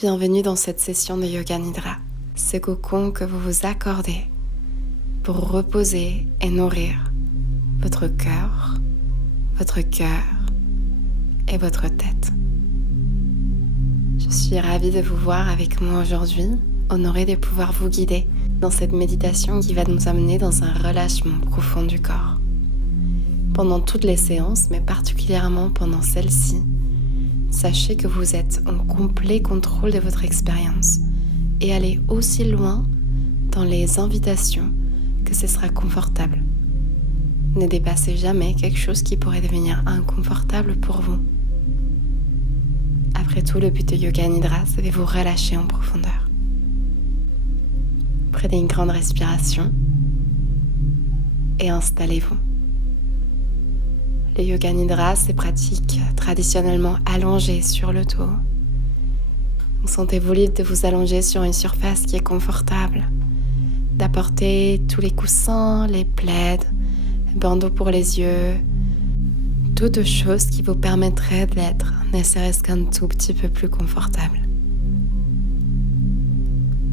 Bienvenue dans cette session de Yoga Nidra, ce cocon que vous vous accordez pour reposer et nourrir votre cœur et votre tête. Je suis ravie de vous voir avec moi aujourd'hui, honorée de pouvoir vous guider dans cette méditation qui va nous amener dans un relâchement profond du corps. Pendant toutes les séances, mais particulièrement pendant celle-ci, sachez que vous êtes en complet contrôle de votre expérience et allez aussi loin dans les invitations que ce sera confortable. Ne dépassez jamais quelque chose qui pourrait devenir inconfortable pour vous. Après tout, le but de Yoga Nidra, c'est de vous relâcher en profondeur. Prenez une grande respiration et installez-vous. Le Yoga Nidra, c'est pratique traditionnellement allongée sur le dos. Sentez-vous libre de vous allonger sur une surface qui est confortable, d'apporter tous les coussins, les plaids, les bandeaux pour les yeux, toutes choses qui vous permettraient d'être ne serait-ce qu'un tout petit peu plus confortable.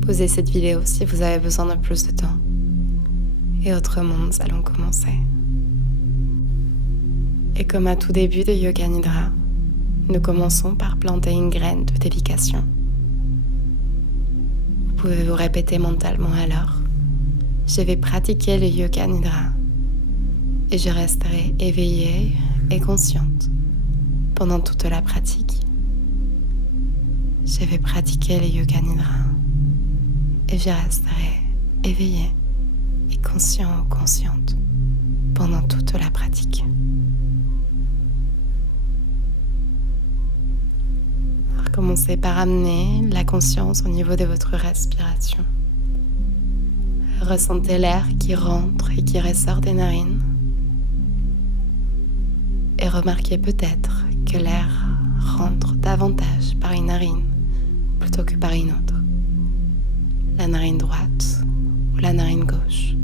Pausez cette vidéo si vous avez besoin de plus de temps. Et autrement, nous allons commencer. Et comme à tout début de Yoga Nidra, nous commençons par planter une graine de dédication. Vous pouvez vous répéter mentalement alors: je vais pratiquer le Yoga Nidra et je resterai éveillée et consciente pendant toute la pratique. Je vais pratiquer le Yoga Nidra et je resterai éveillée et conscient ou consciente pendant toute la pratique. Commencez par amener la conscience au niveau de votre respiration. Ressentez l'air qui rentre et qui ressort des narines. Et remarquez peut-être que l'air rentre davantage par une narine plutôt que par une autre. La narine droite ou la narine gauche.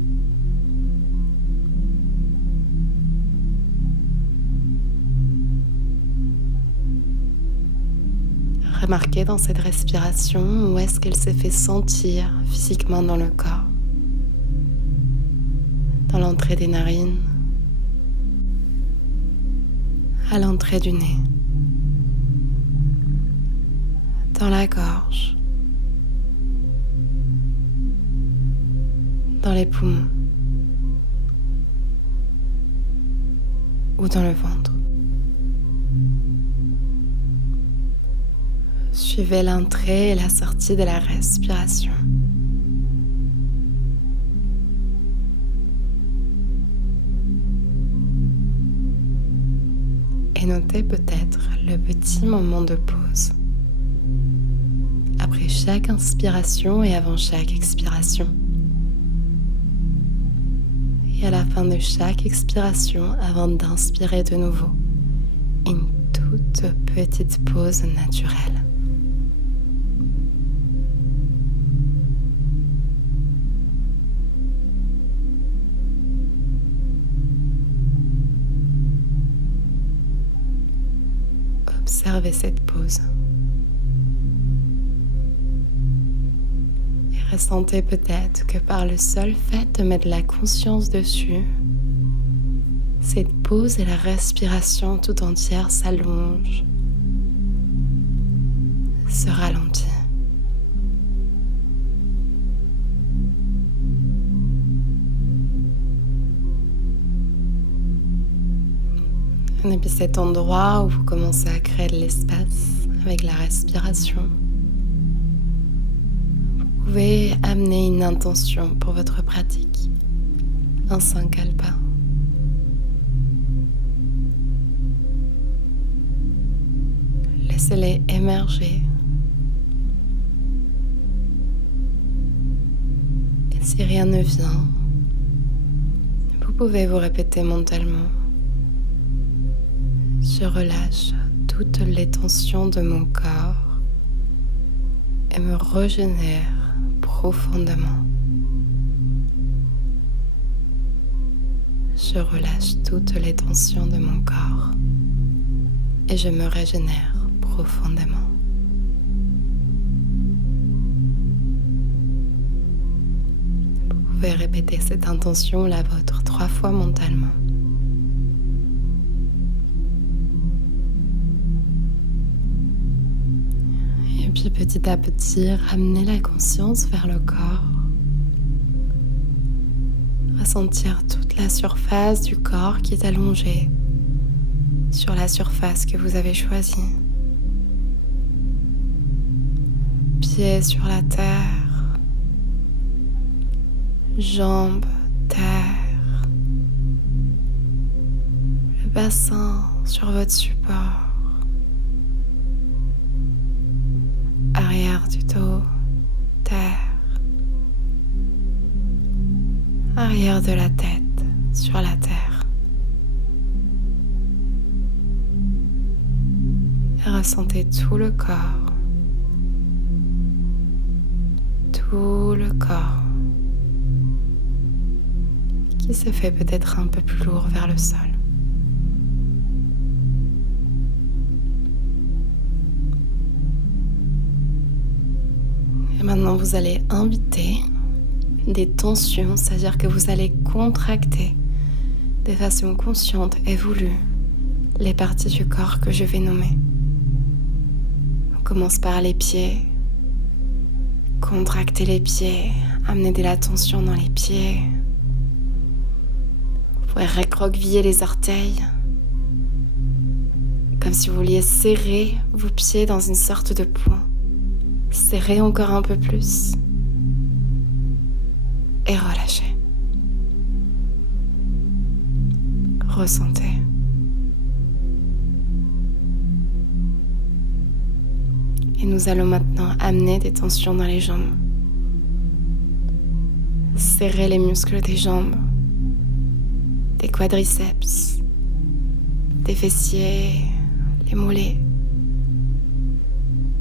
Remarquez dans cette respiration où est-ce qu'elle se fait sentir physiquement dans le corps. Dans l'entrée des narines, à l'entrée du nez, dans la gorge, dans les poumons ou dans le ventre. Suivez l'entrée et la sortie de la respiration. Et notez peut-être le petit moment de pause. Après chaque inspiration et avant chaque expiration. Et à la fin de chaque expiration, avant d'inspirer de nouveau, une toute petite pause naturelle. Observez cette pause et ressentez peut-être que par le seul fait de mettre la conscience dessus, cette pause et la respiration tout entière s'allonge, se ralentit. Et puis cet endroit où vous commencez à créer de l'espace avec la respiration, vous pouvez amener une intention pour votre pratique, un sankalpa. Laissez-les émerger. Et si rien ne vient, vous pouvez vous répéter mentalement: je relâche toutes les tensions de mon corps et me régénère profondément. Je relâche toutes les tensions de mon corps et je me régénère profondément. pouvez répéter cette intention, la vôtre, 3 fois mentalement. Et puis petit à petit, ramenez la conscience vers le corps. Ressentir toute la surface du corps qui est allongée sur la surface que vous avez choisie. Pieds sur la terre, jambes, terre, le bassin sur votre support, arrière du dos, terre, arrière de la tête sur la terre. Et ressentez tout le corps. Tout le corps qui se fait peut-être un peu plus lourd vers le sol. Et maintenant, vous allez inviter des tensions, c'est-à-dire que vous allez contracter de façon consciente et voulue les parties du corps que je vais nommer. On commence par les pieds. Contractez les pieds, amenez de la tension dans les pieds. Vous pouvez recroqueviller les orteils, comme si vous vouliez serrer vos pieds dans une sorte de poing. Serrez encore un peu plus et relâchez. Ressentez. Et nous allons maintenant amener des tensions dans les jambes. Serrez les muscles des jambes, des quadriceps, des fessiers, les mollets.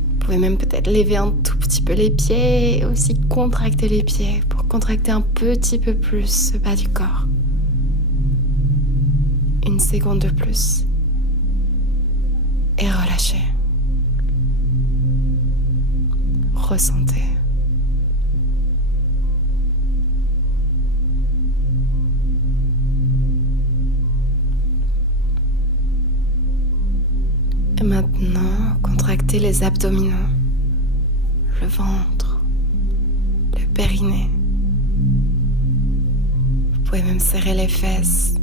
Vous pouvez même peut-être lever un tout petit peu les pieds et aussi contracter les pieds pour contracter un petit peu plus ce bas du corps. 1 seconde de plus. Et relâchez. Ressentez. Et maintenant, contractez les abdominaux, le ventre, le périnée. Vous pouvez même serrer les fesses.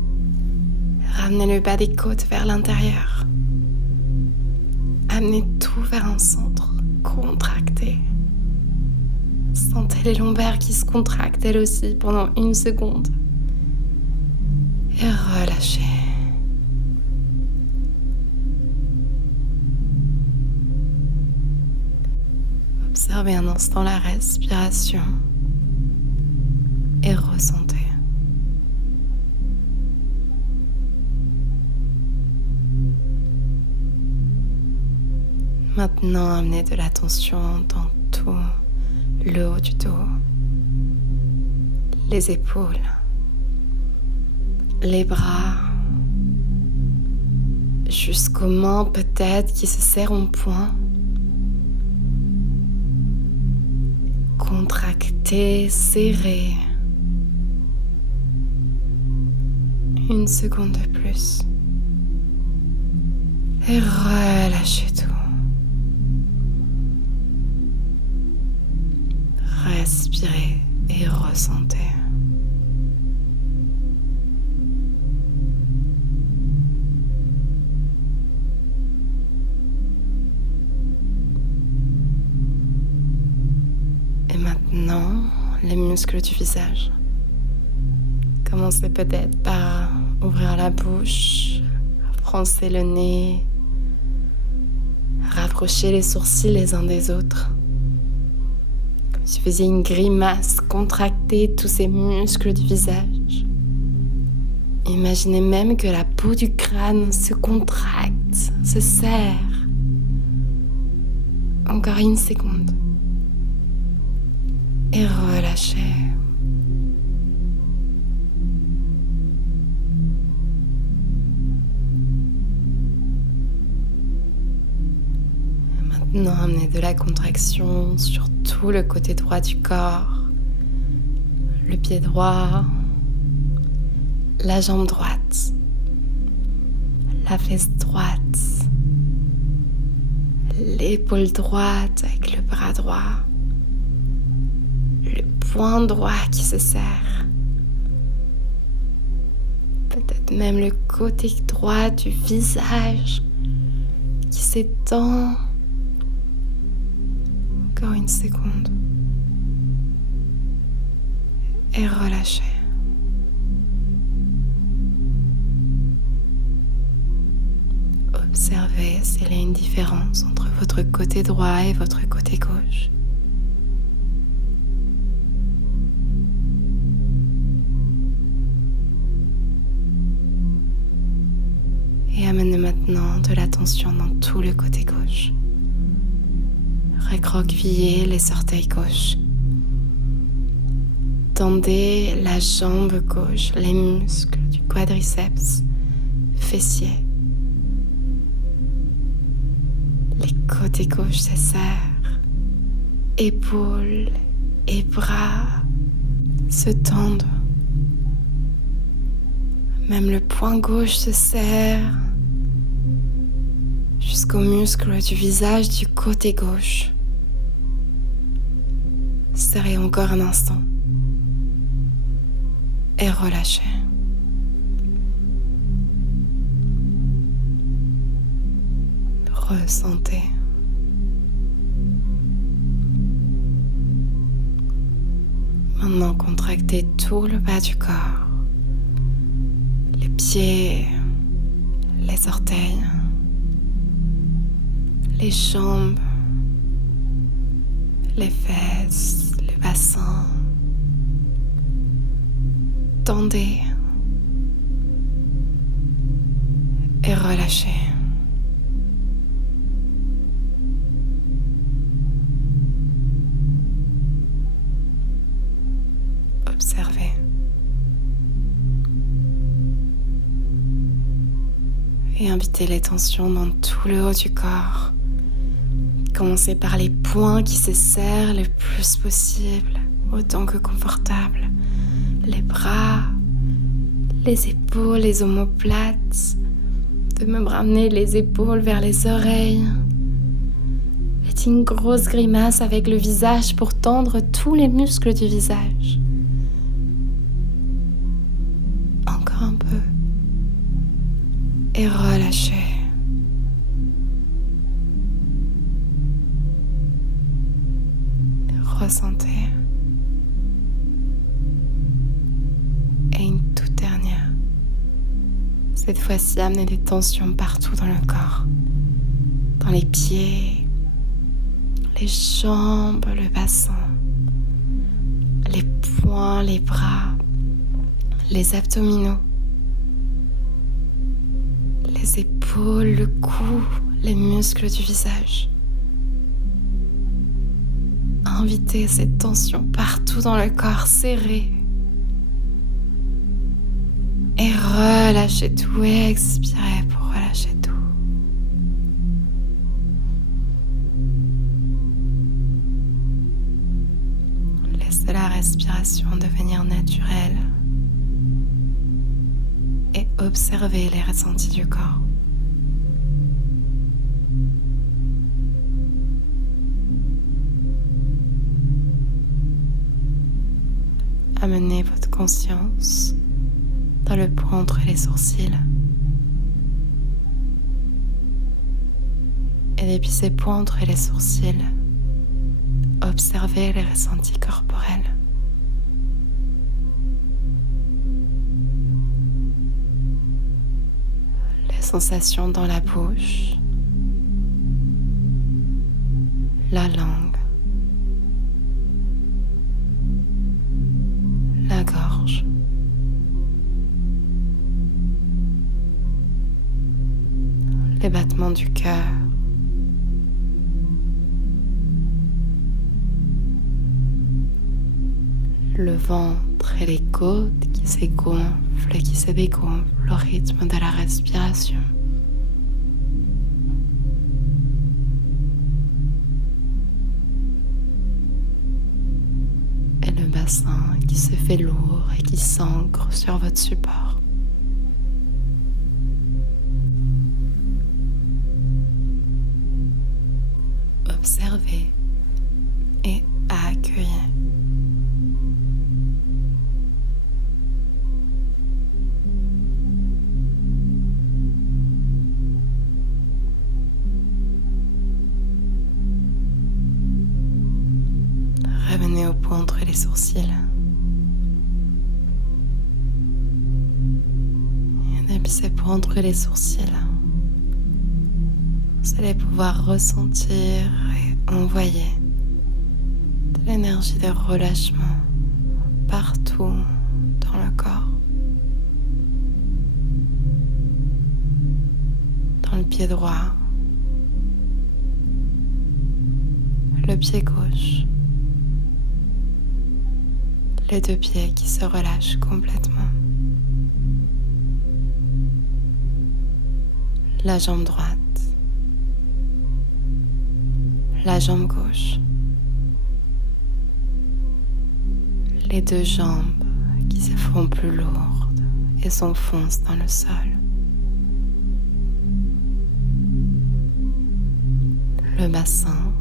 Ramenez le bas des côtes vers l'intérieur. Amenez tout vers un centre. Contractez. Sentez les lombaires qui se contractent elles aussi pendant 1 seconde. Et relâchez. Observez un instant la respiration et ressentez. Maintenant, amenez de l'attention dans tout le haut du dos, les épaules, les bras, jusqu'aux mains peut-être qui se serrent en poing. Contractez, serrez. 1 seconde de plus. Et relâchez tout. Respirez et ressentez. Et maintenant, les muscles du visage. Commencez peut-être par ouvrir la bouche, froncer le nez, rapprocher les sourcils les uns des autres. Si vous faisiez une grimace, contractez tous ces muscles du visage. Imaginez même que la peau du crâne se contracte, se serre. Encore 1 seconde. Et relâchez. Maintenant, amenez de la contraction sur tout le côté droit du corps, le pied droit, la jambe droite, la fesse droite, l'épaule droite avec le bras droit, le poing droit qui se serre, peut-être même le côté droit du visage qui s'étend. Encore une seconde. Et relâchez. Observez s'il y a une différence entre votre côté droit et votre côté gauche. Et amenez maintenant de l'attention dans tout le côté gauche. Recroquevillez les orteils gauches. Tendez la jambe gauche, les muscles du quadriceps, fessier. Les côtés gauches se serrent. Épaules et bras se tendent. Même le poing gauche se serre jusqu'aux muscles du visage du côté gauche. Serrez encore un instant et relâchez. Ressentez. Maintenant, contractez tout le bas du corps, les pieds, les orteils, les jambes, les fesses, le bassin. Tendez et relâchez. Observez. Et invitez les tensions dans tout le haut du corps. Commencez par les poings qui se serrent le plus possible, autant que confortable. Les bras, les épaules, les omoplates. De me ramener les épaules vers les oreilles. Faites une grosse grimace avec le visage pour tendre tous les muscles du visage. Encore un peu. Et relâchez. Ressentez. Et une toute dernière. Cette fois-ci, amenez des tensions partout dans le corps. Dans les pieds, les jambes, le bassin, les poings, les bras, les abdominaux, les épaules, le cou, les muscles du visage. Invitez cette tension partout dans le corps serré. Et relâchez tout et expirez pour relâcher tout. Laissez la respiration devenir naturelle et observez les ressentis du corps. Amenez votre conscience dans le point entre les sourcils. Et depuis ces points entre les sourcils, observez les ressentis corporels. Les sensations dans la bouche, la langue, la gorge. Les battements du cœur, le ventre et les côtes qui s'égonflent et qui se dégonflent au rythme de la respiration. Et le bassin qui se fait lourd et qui s'ancre sur votre support. Observez et accueillez. Ramenez au point entre les sourcils. Et depuis ces points entre les sourcils, vous allez pouvoir ressentir et envoyer de l'énergie de relâchement partout dans le corps. Dans le pied droit, le pied gauche, les deux pieds qui se relâchent complètement. La jambe droite, la jambe gauche, les deux jambes qui se font plus lourdes et s'enfoncent dans le sol. Le bassin,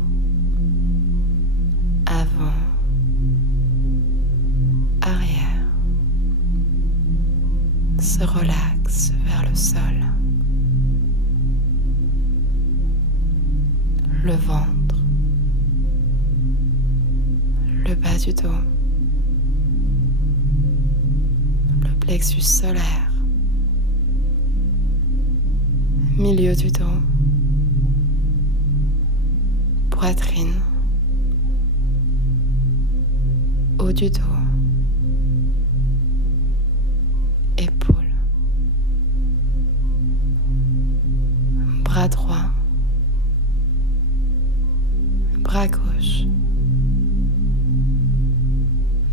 avant, arrière, se relaxe vers le sol. Le ventre, le bas du dos, le plexus solaire, milieu du dos, poitrine, haut du dos, épaules, bras droit, bras gauche,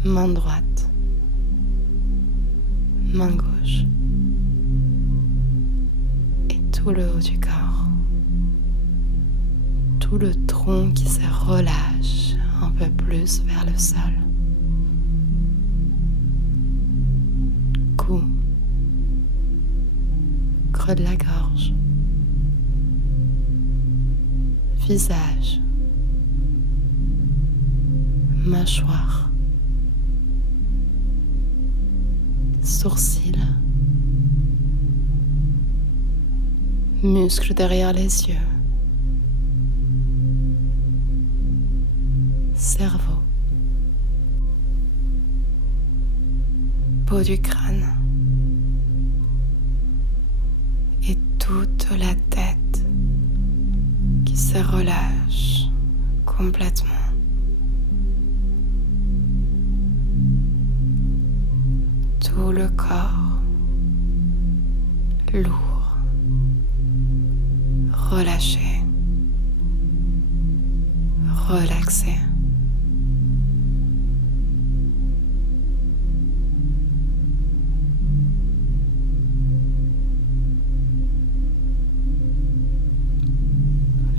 main droite, main gauche et tout le haut du corps, tout le tronc qui se relâche un peu plus vers le sol. Cou, creux de la gorge, visage, mâchoire, sourcils, muscles derrière les yeux, cerveau, peau du crâne et toute la tête qui se relâche complètement. Tout le corps lourd, relâché, relaxé.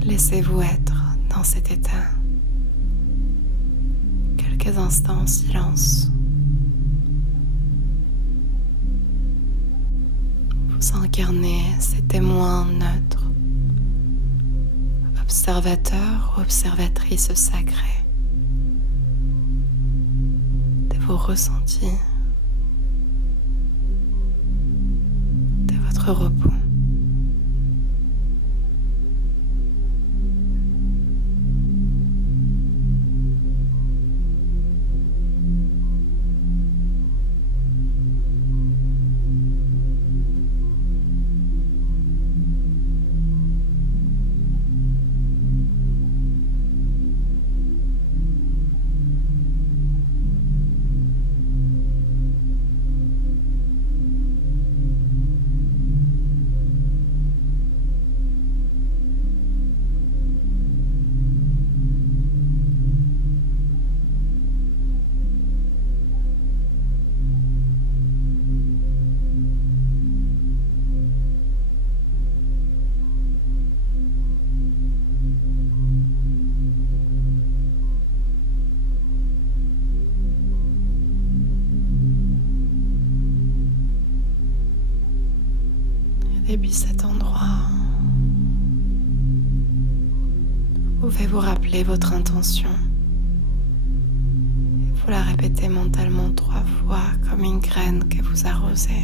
Laissez-vous être dans cet état. Quelques instants en silence. Vous incarnez ces témoins neutres, observateurs ou observatrices sacrées de vos ressentis, de votre repos. depuis cet endroit, vous pouvez vous rappeler votre intention. Et vous la répétez mentalement 3 fois comme une graine que vous arrosez.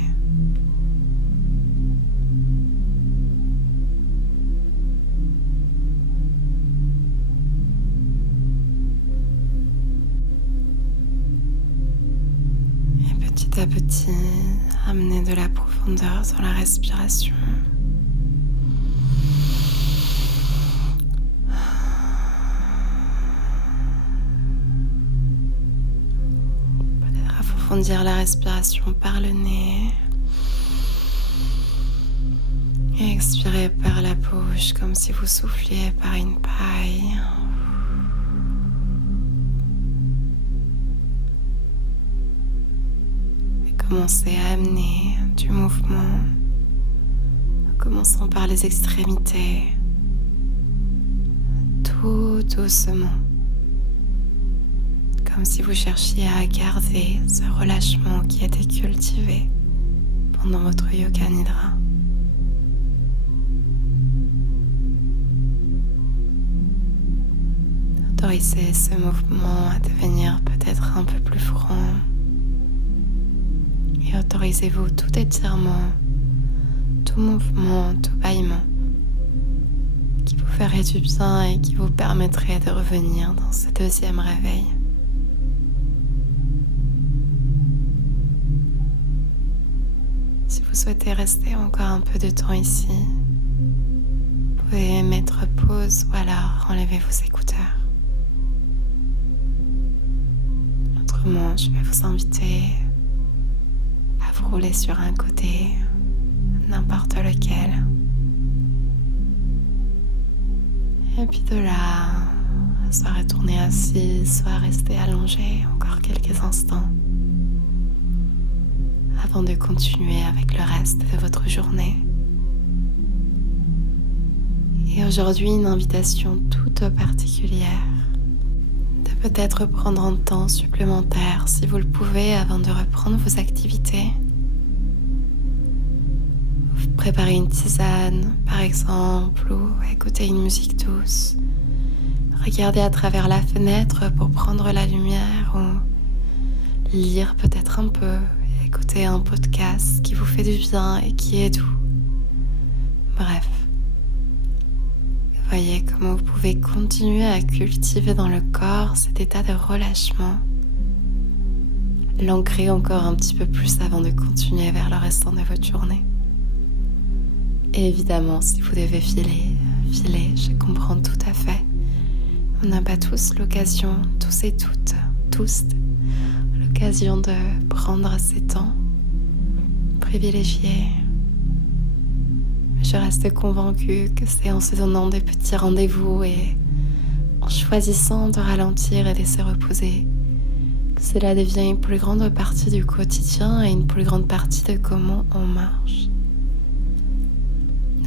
Petit à petit, amenez de la profondeur dans la respiration. Peut-être approfondir la respiration par le nez. Et expirez par la bouche comme si vous souffliez par une paille. Commencez à amener du mouvement, en commençant par les extrémités, tout doucement, comme si vous cherchiez à garder ce relâchement qui a été cultivé pendant votre yoga nidra. Autorisez ce mouvement à devenir peut-être un peu plus franc. Et autorisez-vous tout étirement, tout mouvement, tout bâillement qui vous ferait du bien et qui vous permettrait de revenir dans ce deuxième réveil. Si vous souhaitez rester encore un peu de temps ici, vous pouvez mettre pause ou alors enlever vos écouteurs. Autrement, je vais vous inviter à vous rouler sur un côté, n'importe lequel. Et puis de là, soit retourner assis, soit rester allongé encore quelques instants avant de continuer avec le reste de votre journée. Et aujourd'hui, une invitation toute particulière de peut-être prendre un temps supplémentaire si vous le pouvez avant de reprendre vos activités. Vous préparez une tisane par exemple ou écoutez une musique douce. Regardez à travers la fenêtre pour prendre la lumière ou lire peut-être un peu. Écoutez un podcast qui vous fait du bien et qui est doux. Bref, voyez comment vous pouvez continuer à cultiver dans le corps cet état de relâchement. L'ancrer encore un petit peu plus avant de continuer vers le restant de votre journée. Et évidemment, si vous devez filer, je comprends tout à fait. On n'a pas tous l'occasion, tous et toutes, l'occasion de prendre ces temps privilégiés. Je reste convaincue que c'est en se donnant des petits rendez-vous et en choisissant de ralentir et de se reposer que cela devient une plus grande partie du quotidien et une plus grande partie de comment on marche.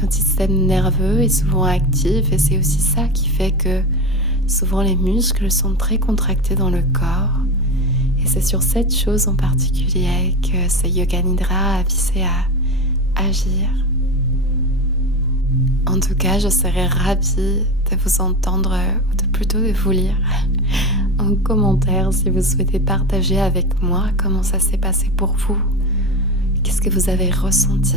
Notre système nerveux est souvent actif et c'est aussi ça qui fait que souvent les muscles sont très contractés dans le corps. Et c'est sur cette chose en particulier que ce Yoga Nidra a visé à agir. En tout cas, je serais ravie de vous entendre, ou plutôt de vous lire en commentaire si vous souhaitez partager avec moi comment ça s'est passé pour vous. Qu'est-ce que vous avez ressenti?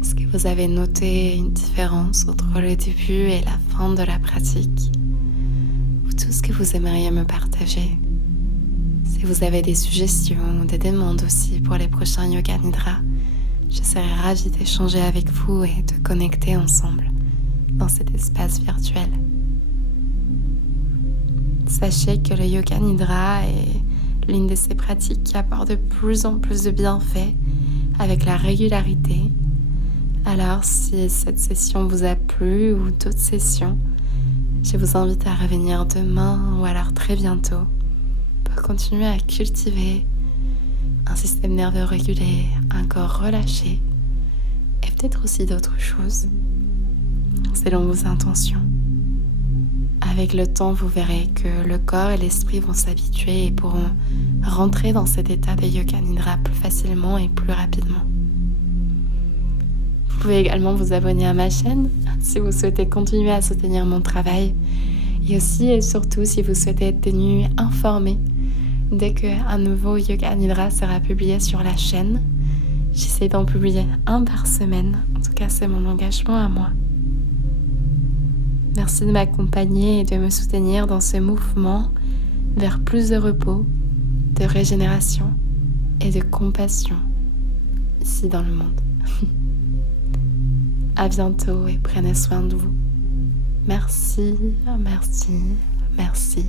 Est-ce que vous avez noté une différence entre le début et la fin de la pratique? Ou tout ce que vous aimeriez me partager? Si vous avez des suggestions ou des demandes aussi pour les prochains Yoga Nidra, je serais ravie d'échanger avec vous et de connecter ensemble dans cet espace virtuel. Sachez que le Yoga Nidra est l'une de ces pratiques qui apporte de plus en plus de bienfaits avec la régularité. Alors, si cette session vous a plu ou d'autres sessions, je vous invite à revenir demain ou alors très bientôt pour continuer à cultiver un système nerveux régulé, un corps relâché et peut-être aussi d'autres choses selon vos intentions. Avec le temps, vous verrez que le corps et l'esprit vont s'habituer et pourront rentrer dans cet état de Yoga Nidra plus facilement et plus rapidement. pouvez également vous abonner à ma chaîne si vous souhaitez continuer à soutenir mon travail. Et aussi et surtout si vous souhaitez être tenu informé dès qu'un nouveau Yoga Nidra sera publié sur la chaîne. J'essaie d'en publier un par semaine. En tout cas, c'est mon engagement à moi. Merci de m'accompagner et de me soutenir dans ce mouvement vers plus de repos, de régénération et de compassion ici dans le monde. À bientôt et prenez soin de vous. Merci, merci, merci.